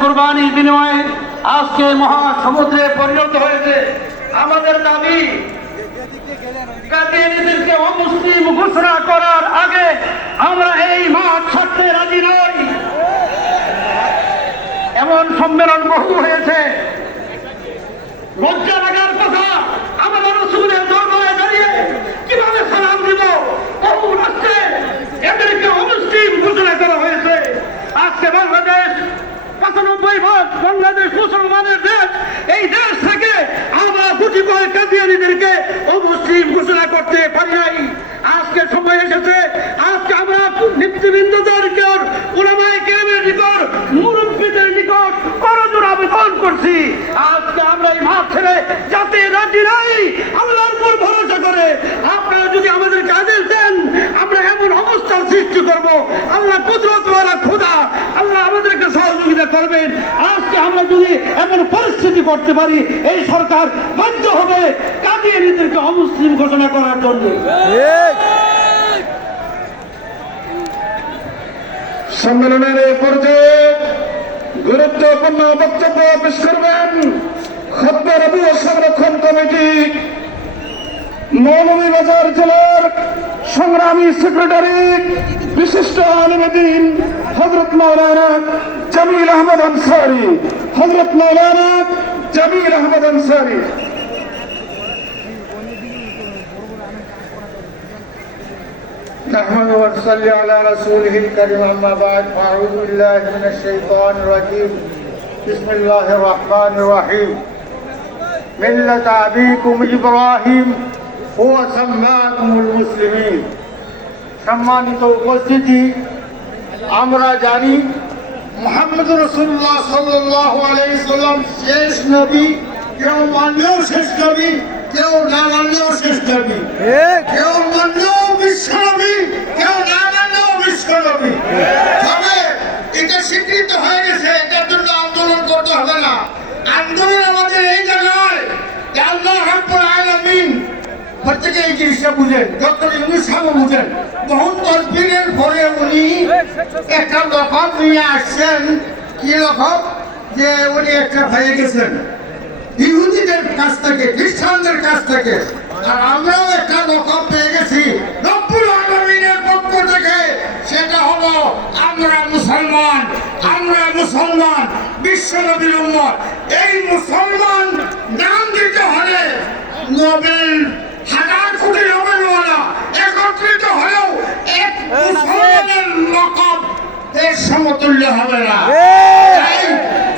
কুরবানির বিনিময়ে আজকে মহাসমুদ্রে পরিণত হয়েছে। আমাদের দাবি, কাদিয়ানীদেরকে অমুসলিম ঘোষণা করার আগে আমরা এই মাঠ ছাড়তে রাজি নই। এমন সম্মেলন বহু হয়েছে, লজ্জা লাগার কথা। আমাদের রাসূলের দরবারে দাঁড়িয়ে কিভাবে সালাম দিব? বহু রাষ্ট্রে এদেরকে অমুসলিম ঘোষণা করা হয়েছে। আজকে বাংলাদেশ ৯৫% বাংলাদেশ মুসলমানের দেশ। এই দেশ থেকে আমরা কতিপয় কাদিয়ানীদেরকে অমুসলিম ঘোষণা করতে পারি নাই। আজকে সময় এসেছে, আজকে আমরা নেতৃবৃন্দদের নিকট, উলামায়ে কেরামের নিকট, মুরব্বীদের নিকট করজোড়ে আবেদন করছি। আজকে আমরা এই মাঠ ছেড়ে যাতে রাজি নাই। আল্লাহর উপর ভরসা করে আপনারা যদি আমাদেরকে আদেশ দেন, আমরা এমন অবস্থার সৃষ্টি করব, আল্লাহ কুদরতওয়ালা খোদা আল্লাহ আমাদেরকে সহযোগিতা করবেন। আজকে আমরা যদি এমন পরিস্থিতি করতে পারি, এই সরকার বাধ্য হবে কাদিয়ানীদেরকে অমুসলিম ঘোষণা করার জন্য। সম্মেলনের এই পর্যায়ে গুরুত্বপূর্ণ বক্তব্য পেশ করবেন খদ্দর আবু সংরক্ষণ কমিটি মৌলভীবাজার জেলার সংগ্রামী সেক্রেটারি বিশিষ্ট আলিম দ্বীন হযরত মাওলানা জামিল আহমদ আনসারী। হযরত মাওলানা জামিল আহমদ আনসারী। نحمده ونصلي على رسوله الكريم أما بعد فأعوذ بالله من الشيطان الرجيم بسم الله الرحمن الرحيم ملة أبيكم إبراهيم هو سماكم المسلمين। সম্মানিত উপস্থিতি, আমরা জানি মুহাম্মদ রাসূলুল্লাহ সাল্লাল্লাহু আলাইহি সাল্লাম শেষ নবী। কেউ মানলেও শেষ নবী, কেউ না মানলেও শেষ নবী। কেউ মানলেও বিশ্ব নবী, কেউ না মানলেও বিশ্ব নবী। তবে এটা স্বীকৃত হয়ে গেছে, এটার জন্য আন্দোলন করতে হবে না। আন্দোলন আমাদের এই জায়গায় যে আল্লাহ রাব্বুল আলামিন প্রত্যেকে এই জিনিসটা বুঝেন, ডক্টর ইউনূস সাহেব বুঝেন। বহু তদবিরের পরে উনি একটা লকব নিয়ে আসছেন। কি লকব? যে উনি একটা হয়ে গেছেন ইহুদিদের কাছ থেকে, খ্রিস্টানদের কাছ থেকে। আর আমরাও একটা লকব পেয়ে গেছি রব্বুল আলামিনের পক্ষ থেকে। সেটা হলো আমরা মুসলমান, আমরা মুসলমান, বিশ্ব নবীর উম্মত। এই মুসলমান নাম দিতে হলে নোবেল হাজার কোটি নোবেলওয়ালা একত্রিত হলেও এক মুসলমানের লকব এর সমতুল্য হবে না।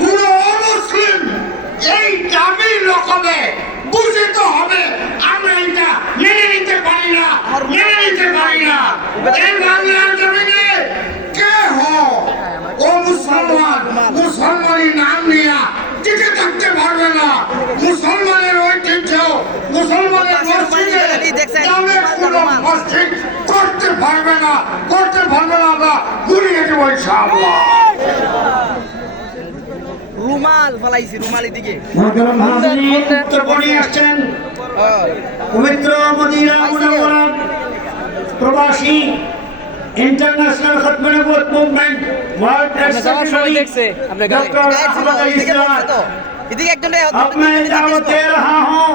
কোন অমুসলিম এই দামি লকবে ভূষিত হবে, আমরা এটা মেনে নিতে পারি না, মেনে নিতে পারি না। এই বাংলার জমিনে কে ও মুসলমান, মুসলমানের নাম নিয়ে টিকে থাকতে পারবে না। মুসলমানের ঐতিহ্য, মুসলমানের মসজিদে দামে কোনো মসজিদ করতে পারবে না, করতে পারবে না। আমরা ঘুরিয়ে দেব ইনশাআল্লাহ। রুমাল ফলাইছি, রুমালি দিকে আসছেন পবিত্র মদিনা মুনাওয়ারা প্রবাসী ইন্টারন্যাশনাল খতমে নবুয়ত movement world secretary doctor Ahmad Ali Siraj. এদিকে একজন अब मैं दावत दे रहा हूं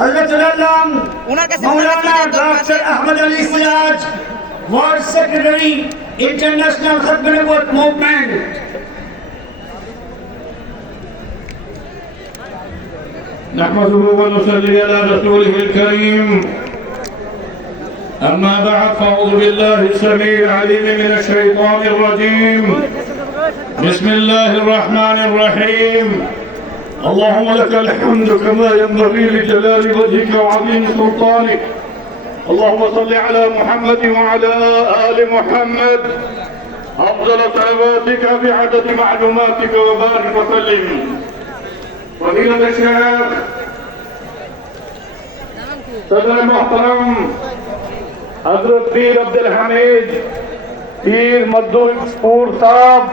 हजरत अल्लाह मौलाना doctor Ahmad Ali Siraj, world secretary international खतमे नबुव्वत मूवमेंट। نحمده ونصلي على رسوله الكريم. أما بعد فأعوذ بالله السميع العليم من الشيطان الرجيم. بسم الله الرحمن الرحيم. اللهم لك الحمد كما ينبغي لجلال وجهك وعظيم سلطانك. اللهم صل على محمد وعلى آل محمد أفضل صلواتك بعدد معلوماتك وبارك وسلم. فضيلة الشيخ صدر محترم حضرت پیر عبدالحمید پیر مددور صاحب،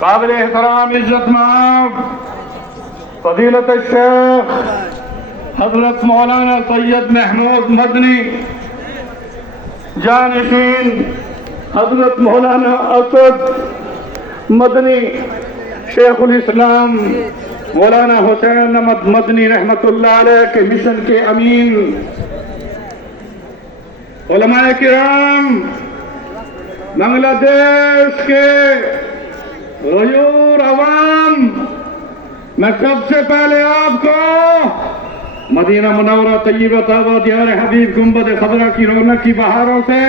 قابل احترام عزت مآب فضیلت الشیخ حضرت مولانا سید محمود مدنی، جانشین حضرت مولانا اسد मदनी शेखुल इस्लाम मौलाना हुसैन अहमद मदनी रहमतुल्लाह अलैह के मिशन के अमीन, उलमाए किराम, बांग्लादेश के गयूर अवाम, मैं सबसे पहले आपको मदीना मुनव्वरा तय्यबा ताबा दियार हबीब गुंबद खदरा की रौनक की बहारों से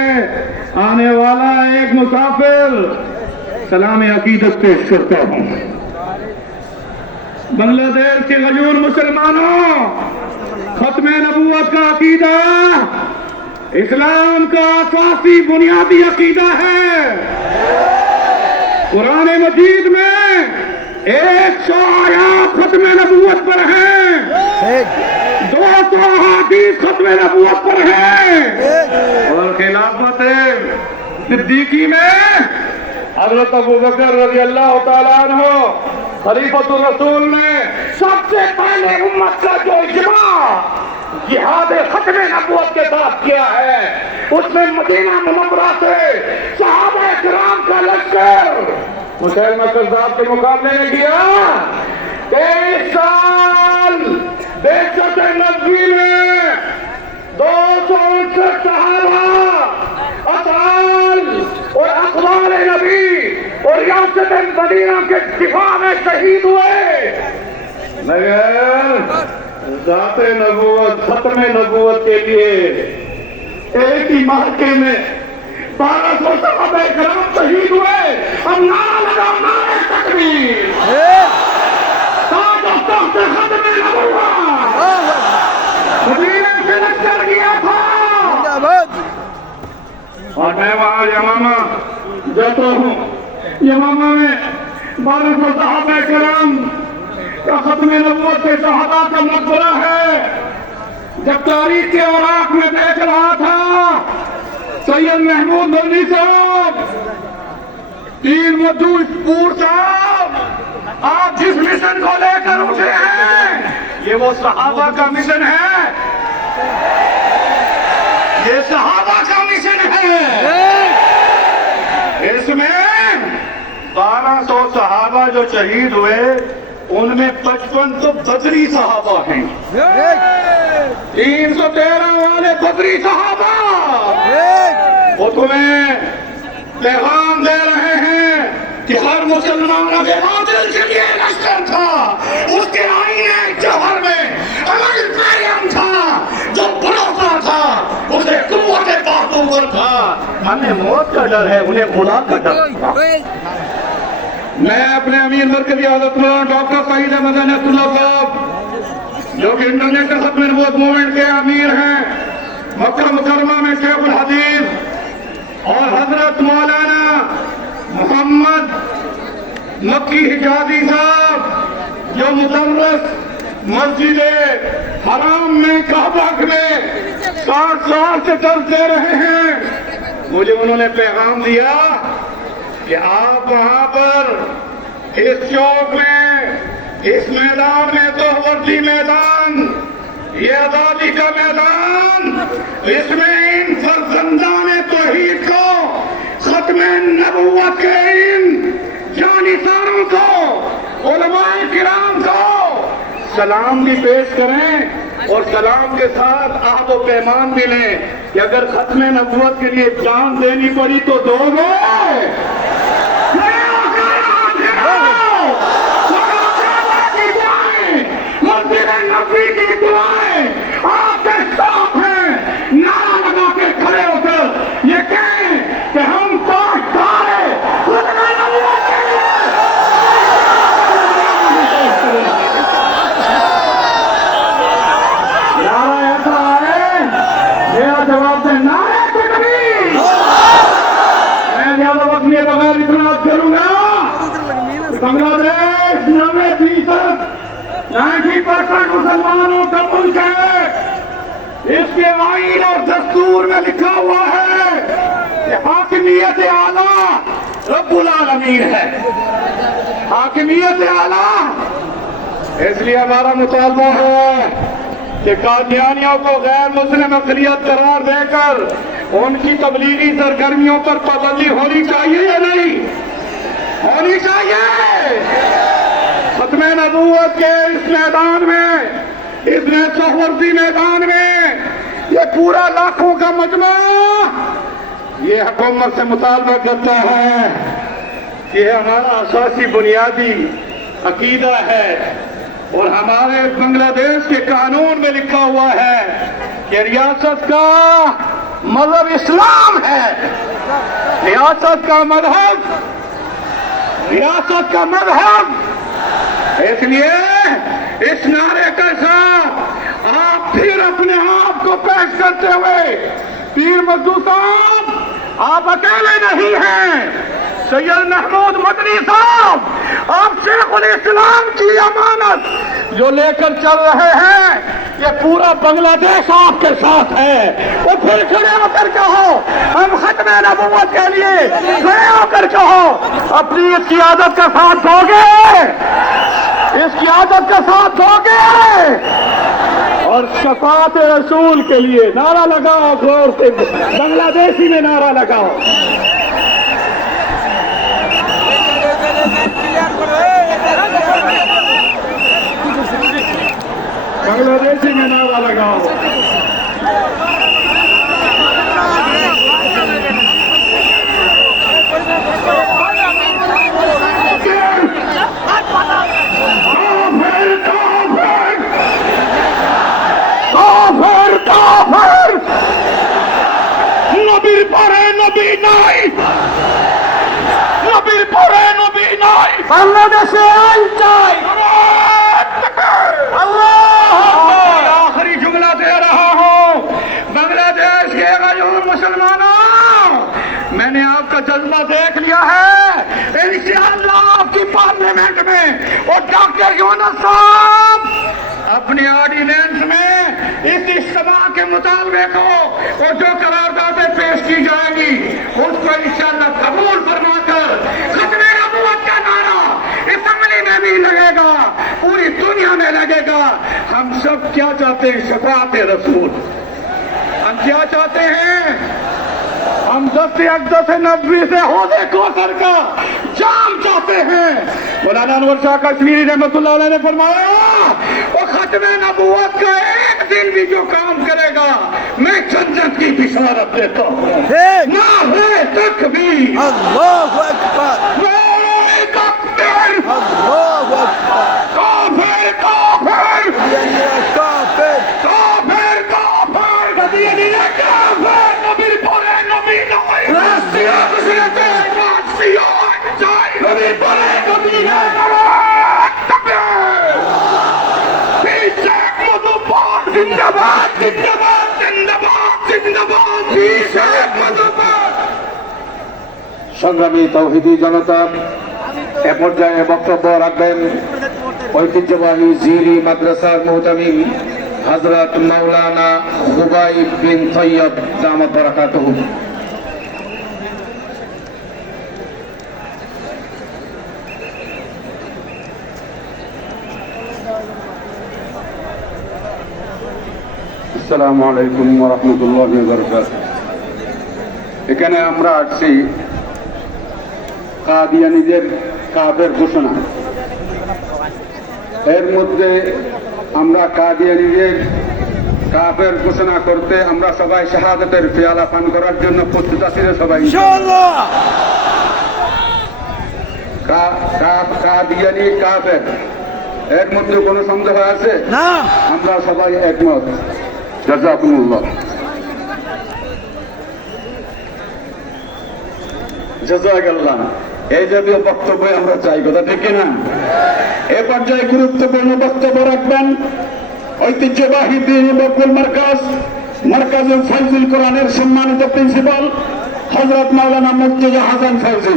आने वाला एक मुसाफिर सलाम अकीदत पेश करता हूँ। बांग्लादेश के गयूर मुसलमानों, खत्म नबूवत का अकीदा इस्लाम का असासी बुनियादी अकीदा है। कुरान मजीद में 100 आयात खत्म नबूवत पर हैं, 200 हदीस खत्म नबूवत पर हैं, और खिलाफत सिद्दीकी में हज़रत अबू बकर रज़ी अल्लाह तआला अन्हु खलीफतुर रसूल ने सबसे पहले उम्मत का जो इज्मा जिहाद खत्म नबूवत के साथ किया है, उसमें मदीना मुनव्वरा से सहाबा किराम का लश्कर मुसैलमा कज़्ज़ाब के मुकाबले में किया। 23 साल बेशत नबी में 259 सहाबा असाल और अखबार नबी और रियासत मदीना के दिफा में शहीद हुए, मगर ज़ाते नबूवत खत्म नबूवत के लिए एक ही मार्के में 1200 सहाबा किराम शहीद हुए। अब नारा लगाओ, नारे तकबीर, ताज और तख्त खत्म नबूवत मदीने से लश्कर गया था। और मैं वहाँ यमामा जाता हूँ, यमामा में 1200 सहाबा किराम का खत्म नबूवत के शहादा का मकबरा है। जब तारीख के औराक में देख रहा था, सैयद महमूद मदनी साहब, पीर मदूपुर साहब, आप जिस मिशन को लेकर उठे हैं, ये वो सहाबा का मिशन है, ये सहाबा का मिशन है। इसमें 1200 सहाबा जो शहीद हुए, उनमें 55 तो बदरी सहाबा हैं, 313 वाले बदरी सहाबा वो तुम्हें पैगाम दे रहे हैं कि हर मुसलमान के बातिल के लिए लश्कर था, उसके आईने जौहर में अमल कायम था, जो भरोसा था उसे कुव्वत ताक़ुत था। हमें मौत का डर है, उन्हें खुदा का डर था। मैं अपने अमीर मरकज़ी हज़रत डॉक्टर सईद अहमद अनसुल्लाह साहब, जो कि इंटरनेशनल खत्म नबूवत मूवमेंट के अमीर हैं, मक्का मुकर्रमा में शेखुल हदीस, और हजरत मौलाना मोहम्मद मक्की हिजाजी साहब, जो मुदर्रिस मस्जिद हराम में काबा में 60 साल से दर्ज दे रहे हैं। मुझे उन्होंने पैगाम दिया कि आप वहां पर इस चौक में, इस मैदान में, तोहवर्दी मैदान, ये आजादी का मैदान, इसमें इन फर्जंदाने तौहीद को, खत्म नबूवत के इन जानिसारों को, उलमाए किराम को सलाम भी पेश करें और सलाम के साथ आहद व पैमान भी लें कि अगर खत्म नबूवत के लिए जान देनी पड़ी तो दोगे। नबी की दुआएं आपके साथ हैं, नारा लगा के खड़े होकर ये कहें कि हम ताजदार हैं, खत्म नबूवत के लिए। नारा ऐसा है, मेरा जवाब है नारे तकबीर। मैं ज्यादा वक्त लिए बगैर इतना करूंगा। बांग्लादेश 90% मुसलमानों का मुल्क है। इसके आईन और दस्तूर में लिखा हुआ है कि हाकिमियत आला रब्बुल आलमीन है, हाकिमियत आला। इसलिए हमारा मुतालबा है कि कादियानियों को गैर मुस्लिम अक़लियत करार देकर उनकी तबलीगी सरगर्मियों पर पाबंदी होनी चाहिए या नहीं? होनी चाहिए। खत्म नबूवत के इस मैदान में, इस सोहवर्दी मैदान में ये पूरा लाखों का मजमा ये हुकूमत से मुतालबा करता है कि हमारा असासी बुनियादी अकीदा है और हमारे बांग्लादेश के कानून में लिखा हुआ है कि रियासत का मजहब इस्लाम है। रियासत का मजहब, रियासत का मजहब। इसलिए इस नारे के साथ आप फिर अपने आप को पेश करते हुए, पीर मद्दू साहब आप अकेले नहीं हैं। सैयद महमूद मदनी साहब, आप शेखुल इस्लाम की अमानत जो लेकर चल रहे हैं, ये पूरा बांग्लादेश आपके साथ है। वो फिर खड़े होकर कहो, हम खत्म नबूवत के लिए खड़े होकर कहो, अपनी इस क़ियादत का साथ दोगे, इस क़ियादत का साथ दोगे और शफात रसूल के लिए नारा लगाओ, जोर से बांग्लादेशी में नारा लगाओ। बांग्लादेशी में नारा लगाओ। নবীর পরে নবী নাই, নবীর পরে নবী নাই, বাংলাদেশে আইন চাই। आखिरी जुमला दे रहा हूँ, बांग्लादेश के गयूर मुसलमानों, मैंने आपका जज्बा देख लिया है। इंशाअल्लाह आपकी पार्लियामेंट में और डॉक्टर यूनुस साहब अपनी ऑर्डिनेंस में इस इज्तिमा के मुतालबे को और जो करारदादें पेश की जाएंगी उसको इंशाअल्लाह कबूल फरमाकर खत्म नबूवत का नारा असेंबली में भी लगेगा, पूरी दुनिया में लगेगा। हम सब क्या चाहते हैं? शफाअत रसूल। हम क्या चाहते हैं? हम 10 अक़दस नबी से होदे कौसर का जाम चाहते हैं। मौलाना अनवर शाह कश्मीरी रहमतुल्लाह अलैह ने फरमाया, वो खत्म नबूवत का एक दिन भी जो काम करेगा मैं जन्नत की बिशारत देता हूँ। नारे तकबीर, अल्लाहु अकबर, नारे तकबीर, अल्लाहु अकबर, काफिर काफिर, काफिर, काफिर काफिर, कदियानी काफिर, नबीर परे नबी नहीं, रास्तिया गुजरते रास्तिया जाए, नबीर परे नबी नहीं, तकबीर, पीछे मधुबान, जिंदाबाद जिंदाबाद जिंदाबाद जिंदाबाद, पीछे मधुबान। সংগ্রামী তৌহিদি জনতা এ পর্যায়ে বক্তব্য রাখবেন ঐতিহ্যবাহী জিরি মাদ্রাসার মুহতামিম হযরত মাওলানা খুবাইব বিন তৈয়ব দামাত বারাকাতুহু। আসসালামু আলাইকুম ওয়া রাহমাতুল্লাহি ওয়া বারাকাতুহু। এখানে আমরা আসছি কাদিয়ানীদের কাফের ঘোষণা। এর মধ্যে আমরা কাদিয়ানীদের কাফের ঘোষণা করতে আমরা সবাই শাহাদাতের পেয়ালা পান করার জন্য প্রস্তুত আছি সবাই ইনশাআল্লাহ। কাদিয়ানী কাফের, এর মধ্যে কোনো সন্দেহ আছে না? আমরা সবাই একমত। জাযাকুমুল্লাহ। জাযাকাল্লাহ। এই জাতীয় বক্তব্য আমরা চাই, কথা ঠিক না? এ পর্যায়ে গুরুত্বপূর্ণ বক্তব্য রাখবেন ঐতিহ্যবাহী দ্বীন বকুল মার্কাজ, মার্কাজুল ফাইজুল কোরআনের সম্মানিত প্রিন্সিপাল হযরত মাওলানা মুর্তজা হাসান ফৌজি।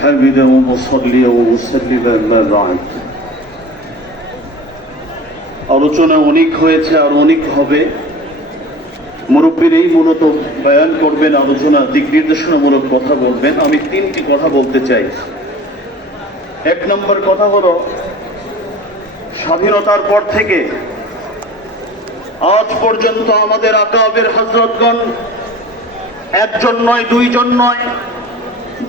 حمدا ومصليا ومسلما ما بعد। আলোচনা অনেক হয়েছে আর অনেক হবে। মুরব্বীর এই মূলত বয়ান করবেন, আলোচনা দিক নির্দেশনামূলক কথা বলবেন। আমি 3টি কথা বলতে চাই। 1 নম্বর কথা হলো, স্বাধীনতার পর থেকে আজ পর্যন্ত আমাদের আকাবের হযরতগণ একজন নয়, দুইজন নয়,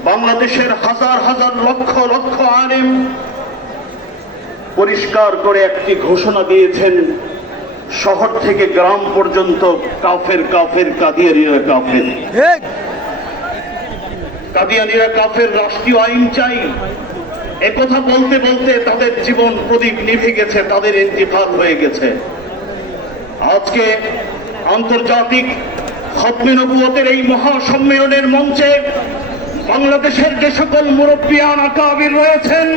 বাংলাদেশের হাজার হাজার লক্ষ লক্ষ আলেম পরিষ্কার করে একটি ঘোষণা দিয়েছেন, শহর থেকে গ্রাম পর্যন্ত কাফের কাফের, কাদিয়ানীরা কাফের, ঠিক। কাদিয়ানীরা কাফের, রাষ্ট্রীয় আইন চাই। একথা বলতে বলতে তাদের জীবন প্রদীপ নিভে গেছে, তাদের ইন্তিকাল হয়ে গেছে। আজকে আন্তর্জাতিক খতমে নবুয়তের এই মহাসম্মেলনের মঞ্চে বাংলাদেশের যে সকল মুরব্বিয়ান আকাবির রয়েছেন,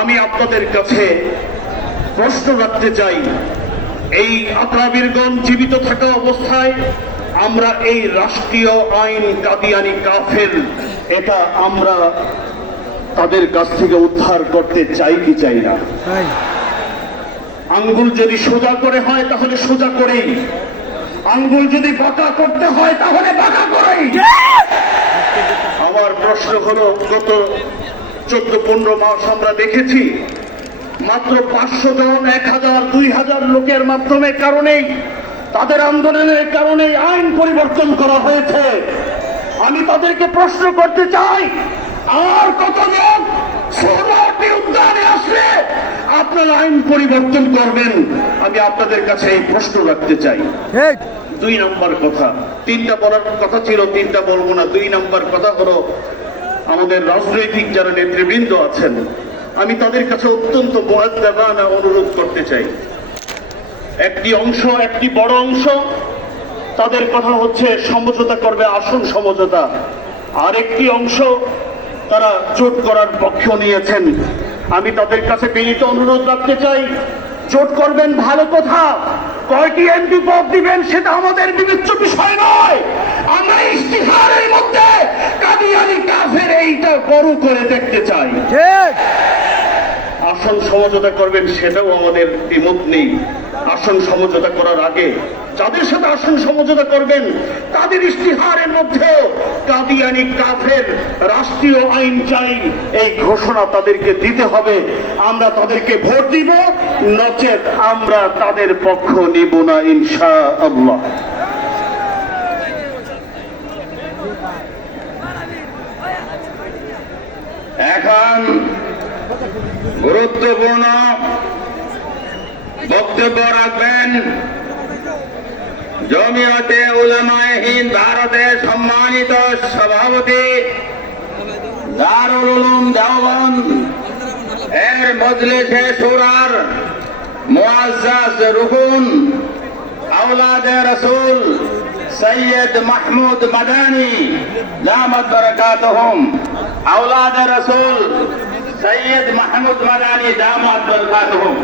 আমি আপনাদের কাছে প্রশ্ন রাখতে চাই, এই আকাবিরগণ জীবিত থাকা অবস্থায় আমরা এই রাষ্ট্রীয় আইন কাদিয়ানী কাফের, এটা আমরা তাদের কাছ থেকে উদ্ধার করতে চাই কি চাই না? তাই। আঙ্গুল যদি সোজা করে হয় তাহলে সোজা করেই, আঙ্গুল যদি বাঁকা করতে হয় তাহলে বাঁকা করেই। আমার প্রশ্ন হলো, গত 14-15 মাস আমরা দেখেছি মাত্র 500 জন, 1000, 2000 লোকের মাধ্যমে কারণেই, তাদের আন্দোলনের কারণে আইন পরিবর্তন করা হয়েছে। আমি তাদেরকে প্রশ্ন করতে চাই, আর কত লোক সোহরাওয়ার্দী উদ্যানে আসলে আপনারা আইন পরিবর্তন করবেন? আমি আপনাদের কাছে এই প্রশ্ন রাখতে চাই। ঠিক। 2 নম্বর কথা, 3টা বলার কথা ছিল, 3টা বলবো না। 2 নম্বর কথা হলো, আমাদের রাজনৈতিক যারা নেতৃবৃন্দ আছেন, আমি তাদের কাছে অত্যন্ত মুআদ্দাবানা অনুরোধ করতে চাই। একটি অংশ, একটি বড় অংশ, তাদের কথা হচ্ছে সমঝোতা করবে, আসল সমঝোতা। আর একটি অংশ তারা জোট করার পক্ষ নিয়েছেন। আমি তাদের কাছে বিনীত অনুরোধ রাখতে চাই, জোট করবেন ভালো কথা, কয়টি এমপি পদ দিবেন সেটা আমাদের বিবেচ্য বিষয় নয়। আমরা ইশতিহারের মধ্যে কাদিয়ানী কাফের এইটা বড় করে দেখতে চাই। ঠিক। আসন সমঝোতা করবেন সেটাও আমাদের দ্বিমত নেই। আসন সমঝোতা করার আগে যাদের সাথে আসন সমঝোতা করবেন তাদের ইশতিহারের মধ্যেও কাদিয়ানী কাফের, রাষ্ট্রীয় আইন চাই, এই ঘোষণা তাদেরকে দিতে হবে। আমরা তাদেরকে ভোট দিব, নচেত আমরা তাদের পক্ষ নিব না ইনশাআল্লাহ। এখন গুরুত্বপূর্ণ বক্তব্য রাখবেন জমিয়তে উলামায়ে হিন্দ ভারতের সম্মানিত সভাপতি, দারুল উলুম দেওবন্দ এর মজলিসে শুরার মুআজ্জাজ রুকুন, আওলাদে রাসূল সৈয়দ মাহমুদ মাদানী দামাত বরকাতুহুম, আওলাদে রাসূল সৈয়দ মাহমুদ মাদানী দামাত বরকাতুহুম।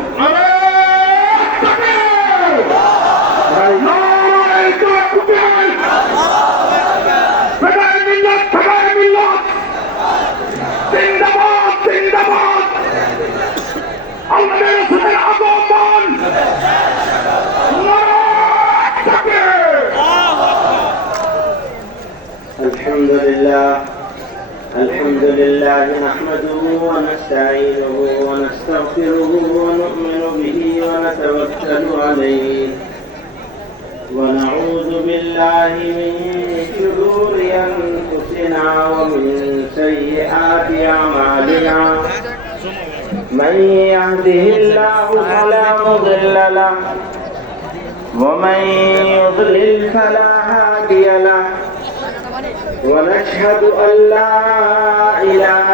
الحمد لله نحمده ونستعينه ونستغفره ونؤمن به ونتوكل عليه ونعوذ بالله من شرور أنفسنا ومن سيئات أعمالنا من يهده الله فلا مضل له ومن يضلل فلا هادي له ونشهد أن لا إله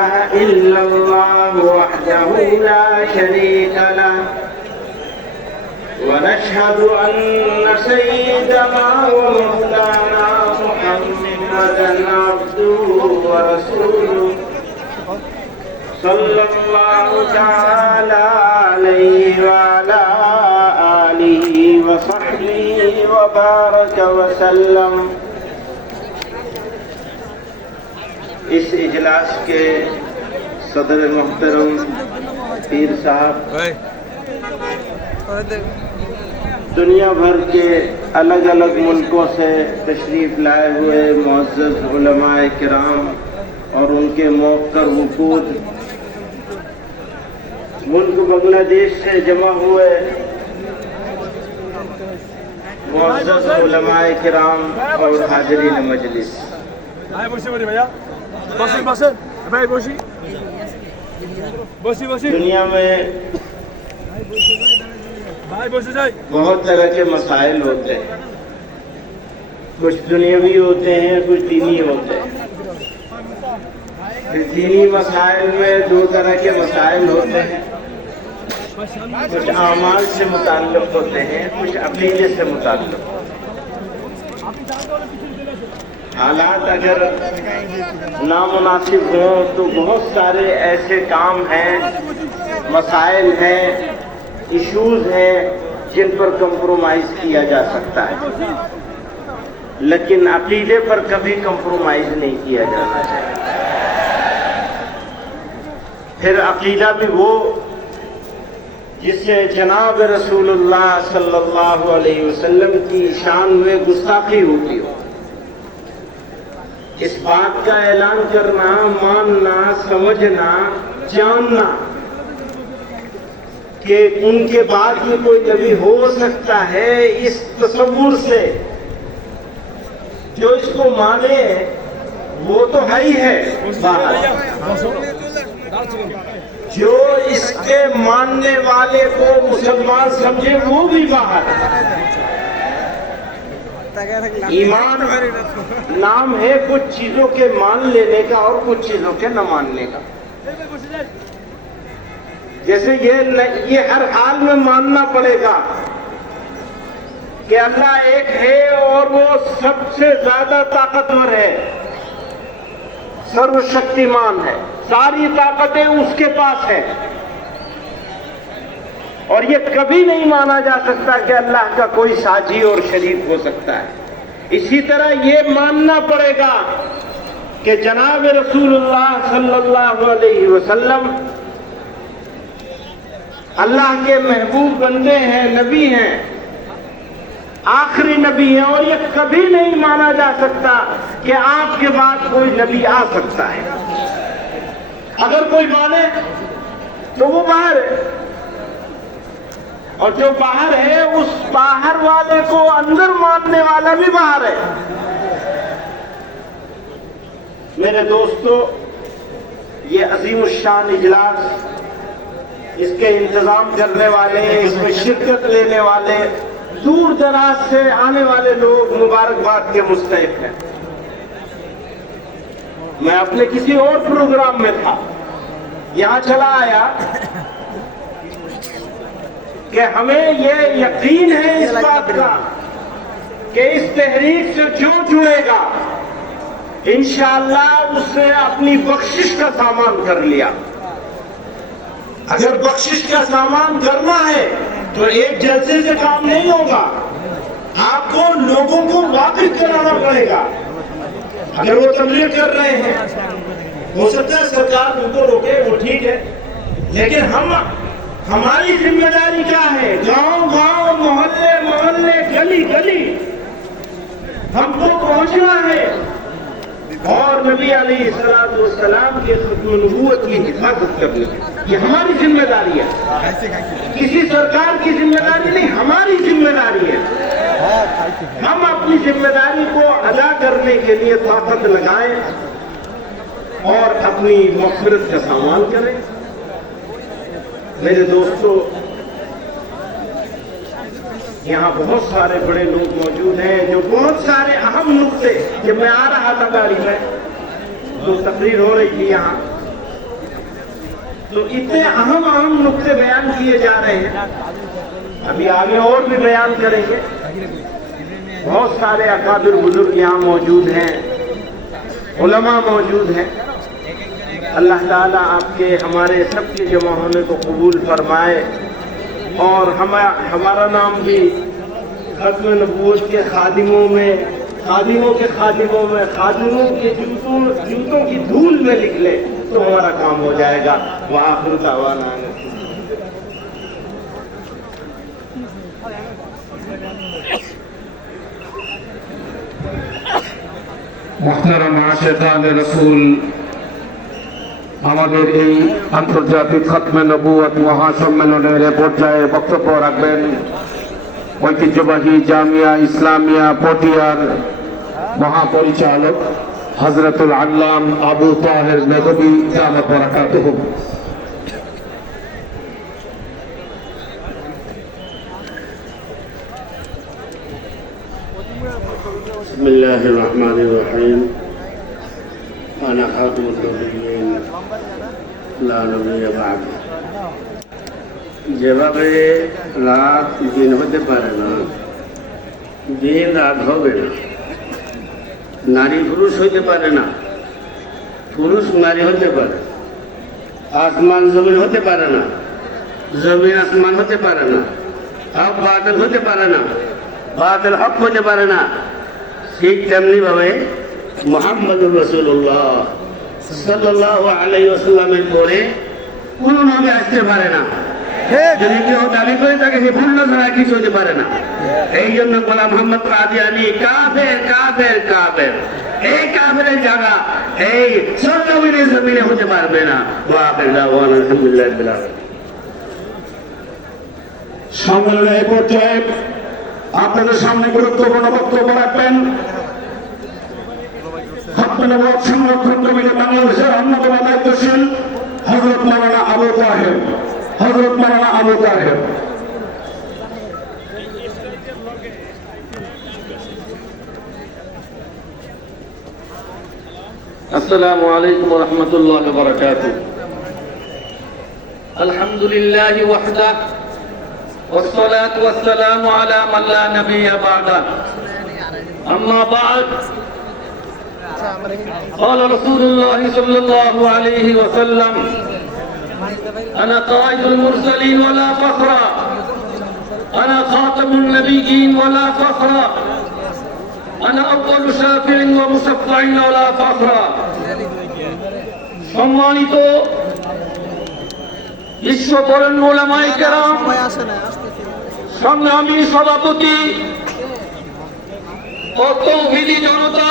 إلا الله وحده لا شريك له ونشهد أن سيدنا ومولانا محمدا عبده ورسوله صلى الله تعالى عليه وعلى آله وصحبه وبارك وسلم। इस इजलास के सदर मोहतरम पीर साहब, दुनिया भर के अलग अलग मुल्कों से तशरीफ लाए हुए मुअज़्ज़ज़ उलमाए किराम और उनके मौक़र वफ़ूद, मुल्क बांग्लादेश से जमा हुए मुअज़्ज़ज़ उलमाए किराम और हाज़रीन मजलिस। ভাই বসে পড়ি ভাইয়া বসেন বসেন ভাই বসি বসি বসি दुनिया में ভাই বসে যাই बहुत तरह के मसाइल होते हैं, कुछ दुनियावी होते हैं, कुछ दीनी होते हैं। फिर दीनी मसाइल में दो तरह के मसाइल होते हैं, कुछ आमाल से मुताल्लिक़ होते हैं, कुछ अक़ीदे से मुताल्लिक़। हालात अगर नामुनासिब हों तो बहुत सारे ऐसे काम हैं, मसाइल हैं, इश्यूज हैं जिन पर कंप्रोमाइज किया जा सकता है, लेकिन अकीदे पर कभी कंप्रोमाइज नहीं किया जाना चाहिए। फिर अकीदा भी वो जिससे जनाब रसूलुल्लाह सल्लल्लाहु अलैहि वसल्लम की शान में गुस्ताखी होती हो। इस बात का ऐलान करना, मानना, समझना, जानना कि उनके बाद में कोई नबी हो सकता है, इस तसव्वुर से जो इसको माने वो तो है ही है बाहर, जो इसके मानने वाले को मुसलमान समझे वो भी बाहर। ईमान नाम है कुछ चीजों के मान लेने का और कुछ चीजों के न मानने का। जैसे ये हर हाल में मानना पड़ेगा कि अल्लाह एक है और वो सबसे ज्यादा ताकतवर है, सर्वशक्तिमान है, सारी ताकतें उसके पास है। और ये कभी नहीं माना जा सकता कि अल्लाह का कोई साझी और शरीक हो सकता है। इसी तरह ये मानना पड़ेगा कि जनाब रसूलुल्लाह सल्लल्लाहु अलैहि वसल्लम अल्लाह के महबूब बंदे हैं, नबी हैं, आखिरी नबी हैं। और ये कभी नहीं माना जा सकता कि आपके बाद कोई नबी आ सकता है। अगर कोई माने तो वो बाहर है, और जो बाहर है उस बाहर वाले को अंदर मानने वाला भी बाहर है। मेरे दोस्तों, ये अजीमुश्शान इजलास, इसके इंतजाम करने वाले, इसमें शिरकत लेने वाले, दूर दराज से आने वाले लोग मुबारकबाद के मुस्तहिक हैं। मैं अपने किसी और प्रोग्राम में था, यहां चला आया कि हमें ये यकीन है इस बात का कि इस तहरीक से जो जुड़ेगा इंशाअल्लाह उसने अपनी बख्शिश का सामान कर लिया। अगर बख्शिश का सामान करना है तो एक जलसे से काम नहीं होगा, आपको लोगों को वाकिफ कराना पड़ेगा। अगर वो तबलीग कर रहे हैं, हो सकता है सरकार उनको रोके, वो ठीक है, लेकिन हमारी जिम्मेदारी क्या है? गांव गांव, मोहल्ले मोहल्ले, गली गली हमको पहुंचना है और नबी अलैहिस्सलाम के खत्म नबूवत की हिफाजत करनी है। ये हमारी जिम्मेदारी है, किसी सरकार की जिम्मेदारी नहीं, हमारी जिम्मेदारी है। हम अपनी जिम्मेदारी को अदा करने के लिए ताकत लगाएं और अपनी मग़फ़िरत का सामान करें। मेरे दोस्तों, यहाँ बहुत सारे बड़े लोग मौजूद हैं जो बहुत सारे अहम नुक्ते, जब मैं आ रहा था गाड़ी में तो तकरीर हो रही थी यहाँ, तो इतने अहम नुक्ते बयान किए जा रहे हैं। अभी आगे और भी बयान करेंगे। बहुत सारे अकाबिर बुजुर्ग यहाँ मौजूद हैं, उलमा मौजूद हैं। अल्लाह ताला आपके हमारे सबके जमा होने को कबूल फरमाए और हमारा नाम भी खत्म नबूवत के खादिमों में, खादिमों के जूतों की धूल में लिख ले तो हमारा काम हो जाएगा। व आखिर दावाना মুহতারাম আশিকানে রাসূল, আমাদের এই আন্তর্জাতিক খতমে নবুয়ত মহাসম্মেলনের পর্যায়ে বক্তব্য রাখবেন ঐতিহ্যবাহী জামিয়া ইসলামিয়া পটিয়ার মহাপরিচালক হযরতুল আল্লাম আবু তাহের নদভী দামাত বারাকাতুহু। بسم الله الرحمن الرحيم أنا خاتم النبيين لا نبي بعد যেভাবে রাত দিন হতে পারে না, দিন রাত হবে না, নারী পুরুষ হইতে পারে না, পুরুষ নারী হতে পারে, আসমান জমিন হতে পারে না, জমিন আসমান হতে পারে না, হক বাতিল হতে পারে না, বাতিল হক হতে পারে না, ঠিক তেমনি ভাবে মুহাম্মদুর রাসূলুল্লাহ সাল্লাল্লাহু আলাইহি ওয়াসাল্লামের পরে কোনো নবী আসতে পারে না। যদি কেউ দাবি করে তাকে নিপুণ্য ছাড়া কিছু হতে পারে না। এই জন্য বলা মোহাম্মদ কাদিয়ানী কাফের কাফের কাফের, এই কাফেরের জায়গা এই সরজমিনে জমিনে হতে পারবে না। আলহামদুলিল্লাহ। সম্মেলনের এই পর্যায়ে আপনাদের সামনে গুরুত্বপূর্ণ বক্তব্য রাখবেন খতমে নবুয়ত সংরক্ষণ কমিটি বাংলাদেশের অন্যতম দায়িত্বশীল হযরত মাওলানা আবু তাহের। হযরত মাওলানা আবু তাহের। السلام عليكم ورحمة الله وبركاته. الحمد لله وحده والصلاة والسلام على من لا نبي بعده. أما بعد قال رسول الله صلى الله عليه وسلم أنا قائد المرسلين ولا فخر، أنا خاتم النبيين ولا فخر، أنا أول شافع ومشفع ولا فخر. সম্মানিত বিশ্ববরেণ্য উলামায়ে কেরাম, সংগ্রামী সভাপতি ও তৌহিদি জনতা,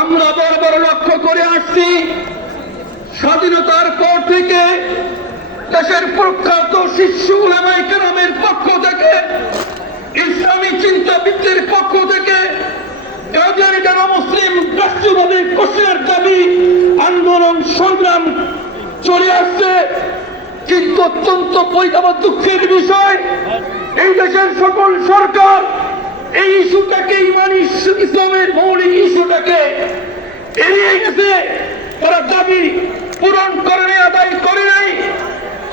আমরা বারবার লক্ষ্য করে আসছি স্বাধীনতার পর থেকে দেশের প্রখ্যাত শীর্ষ উলামায়ে কেরামের পক্ষ থেকে, ইসলামী চিন্তাবিদদের পক্ষ থেকে কাদিয়ানী যারা মুসলিম রাষ্ট্রভাবে ঘোষণার দাবি আন্দোলন সংগ্রাম চলে আসছে। কিন্তু অত্যন্ত পরিতাপ দুঃখের বিষয়, এই দেশের সকল সরকার এই ইস্যুটাকে, ইমানি ইসলামের মৌলিক ইস্যুটাকে এড়িয়ে গেছে। তারা দাবি পূরণ করে নাই, আদায় করে নাই।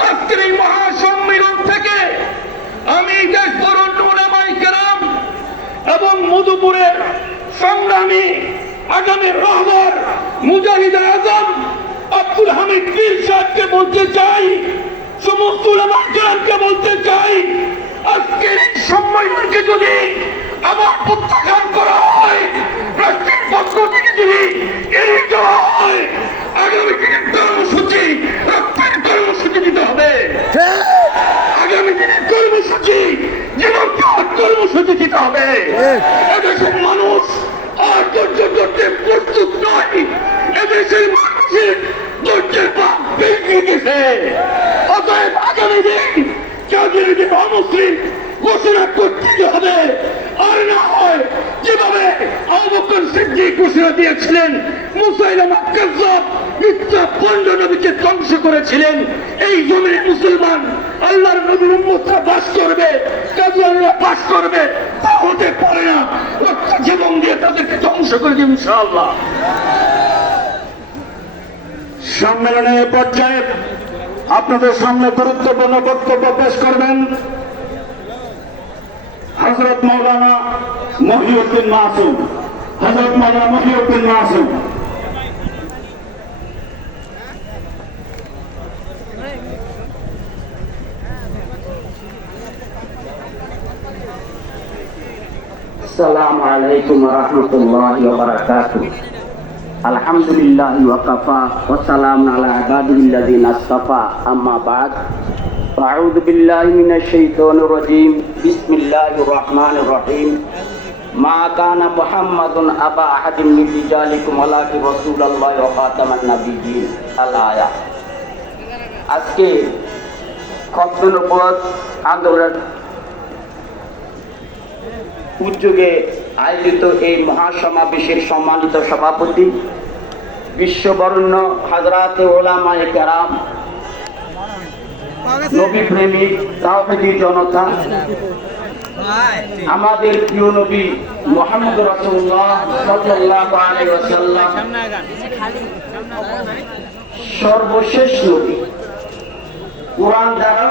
আজকের এই মহাসম্মেলন থেকে আমি দেশ বরণ্য উলামায়ে কেরাম এবং মধুপুরের সংগ্রামী আগামী রহবর মুজাহিদ আজম আব্দুল হামিদ পীর সাহেবকে বলতে চাই, সমস্ত উলামায়ে কেরামকে বলতে চাই, আজকের এই সম্মেলনকে যদি আবার প্রত্যাখ্যান করা হয়, রাষ্ট্রের পক্ষ থেকে যদি এড়িয়ে যাওয়া হয়, আগামী দিনের কর্মসূচি রক্তের কর্মসূচি দিতে হবে। আগামী দিনের কর্মসূচি জীবন কর্মসূচি দিতে হবে। এদেশের মানুষ আর ধৈর্য ধরতে প্রস্তুত নয়। এদেশের মানুষের ধৈর্যের পাপ ভেঙে গেছে। অতএব আগামী দিন কাদিয়ানী অমুসলিম ঘোষণা করতে হবে। আর না হয় যেভাবে আবু বকর সিদ্দিক ঘোষণা দিয়েছিলেন, মুসাইলামা কাযযাব মিথ্যা পণ্ড নবীকে ধ্বংস করেছিলেন, এই জমিনে মুসলমান আল্লাহর নবীর উম্মতরা বাস করবে, কাদিয়ানীরা বাস করবে, তা হতে পারে না। রক্ত জীবন দিয়ে তাদেরকে ধ্বংস করে দিন ইনশাআল্লাহ। সম্মেলনের পর্যায়ে আপনাদের সামনে গুরুত্বপূর্ণ বক্তব্য পেশ করবেন হযরত মাওলানা মহিউদ্দিন মাসুম। হযরত মাওলানা মহিউদ্দিন মাসুম। আসসালামু আলাইকুম ওয়া রাহমাতুল্লাহি ওয়া বারাকাতুহু। আলহামদুলিল্লাহি ওয়া কাফা ওয়া সালামুন আলা ইবাদিল্লাযিনা আসতাফা, আম্মা বা'দ। আউযু বিল্লাহি মিনাশ শাইতানির রাজীম। বিসমিল্লাহির রহমানির রহিম। মা কানা মুহাম্মাদুন আবা আহাদিম মিন রিজালিকুম ওয়ালাকিন রাসূলুল্লাহি ওয়া খাতামান নাবিয়্যিন। আল আয়া। আজকে খতমে নবুয়ত আন্দোলন উদ্যোগে আয়োজিত এই মহাসমাবেশের সম্মানিত সভাপতি, বিশ্ববরণ্য হযরতে উলামায়ে কেরাম, নবী প্রেমিক তাওহীদি জনতা, আমাদের প্রিয় নবী মুহাম্মদ রাসূলুল্লাহ সাল্লাল্লাহু আলাইহি ওয়াসাল্লাম সর্বশেষ নবী, কুরআন দ্বারা